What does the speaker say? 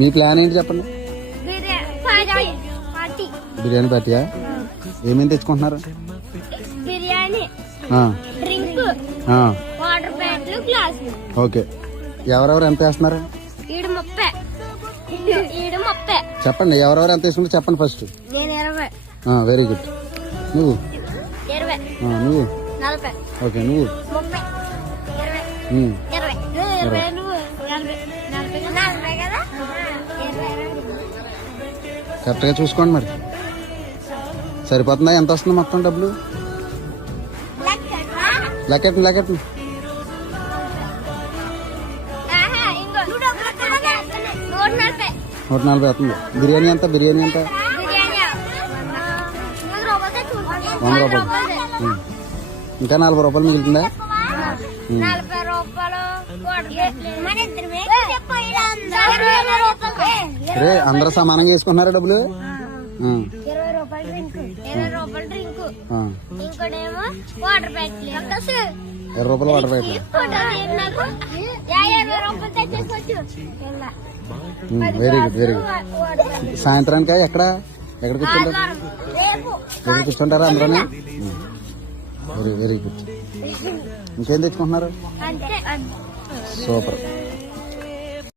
మీ plan ఏంటి చెప్పండి. బిర్యానీ పార్టీయా? ఏమేమి తెచ్చుకుంటున్నారు? Biryani, drink, water bottle, glass. Okay. ఎవరెవరు ఎంత వేస్తున్నారు? ఈడు 30. చెప్పండి, ఎవరెవరు ఎంత వేసుకుంటారు చెప్పండి ఫస్ట్. నేను 20. Very good. నువ్వు? 20. నువ్వు? 40. ఓకే. నువ్వు? 30. 20. 20. నువ్వు 40 కదా? కరెక్ట్ గా చూసుకోండి మరి. సరిపోతుందా? ఎంత వస్తుంది మొత్తం డబ్బులు? లెక్కెట్టండి. 140 అవుతుంది. బిర్యానీ ఎంత? 100 రూపాయలు. ఇంకా 40 రూపాయలు మిగులుతుందా? 40 రూపాయలు. రే, అందరూ సమానంగా వేసుకుంటున్నారా డబ్బులు? 20 రూపాయలు డ్రింక్, 20 రూపాయలు డ్రింక్, ఇంకోటేమో వాటర్ బాటిల్. 20 రూపాయలు వాటర్ బాటిల్. 50 రూపాయలు తెచ్చేసుకోవచ్చు. Very good. సాయంత్రానికి ఎక్కడ కూర్చుంటారు? ఎక్కడ కూర్చుంటారా అందరూ? Very good. ఇంకేం తెచ్చుకుంటున్నారు? అంతే. సూపర్.